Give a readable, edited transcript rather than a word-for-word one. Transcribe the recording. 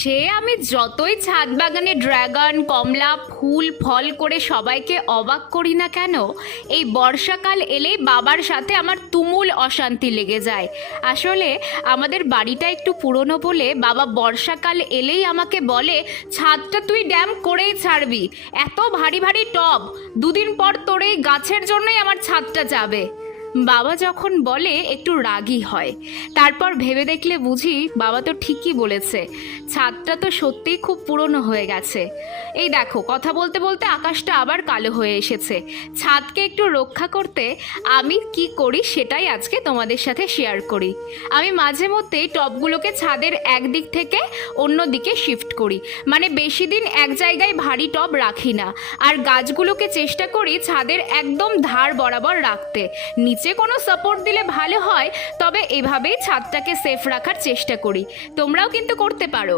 সে আমি যতই ছাদ বাগানে ড্রাগন কমলা ফুল ফল করে সবাইকে অবাক করি না কেন, এই বর্ষাকাল এলেই বাবার সাথে আমার তুমুল অশান্তি লেগে যায়। আসলে আমাদের বাড়িটা একটু পুরনো বলে বাবা বর্ষাকাল এলেই আমাকে বলে, ছাদটা তুই ড্যাম করেই ছাড়বি, এত ভারী ভারী টব, দুদিন পর তোর এই গাছের জন্যই আমার ছাদটা যাবে। বাবা যখন বলে একটু রাগী হয়, তারপর ভেবে দেখলে বুঝি বাবা তো ঠিকই বলেছে, ছাদটা তো সত্যিই খুব পুরনো হয়ে গেছে। এই দেখো, কথা বলতে বলতে আকাশটা আবার কালো হয়ে এসেছে। ছাদকে একটু রক্ষা করতে আমি কি করি সেটাই আজকে তোমাদের সাথে শেয়ার করি। আমি মাঝে মধ্যেই টবগুলোকে ছাদের একদিক থেকে অন্য দিকে শিফট করি, মানে বেশি দিন এক জায়গায় ভারী টব রাখি না। আর গাছগুলোকে চেষ্টা করি ছাদের একদম ধার বরাবর রাখতে। নিচে কোনো সাপোর্ট দিলে ভালো হয়, তবে এভাবেই ছাদটাকে সেফ রাখার চেষ্টা করি। তোমরাও কিন্তু করতে পারো।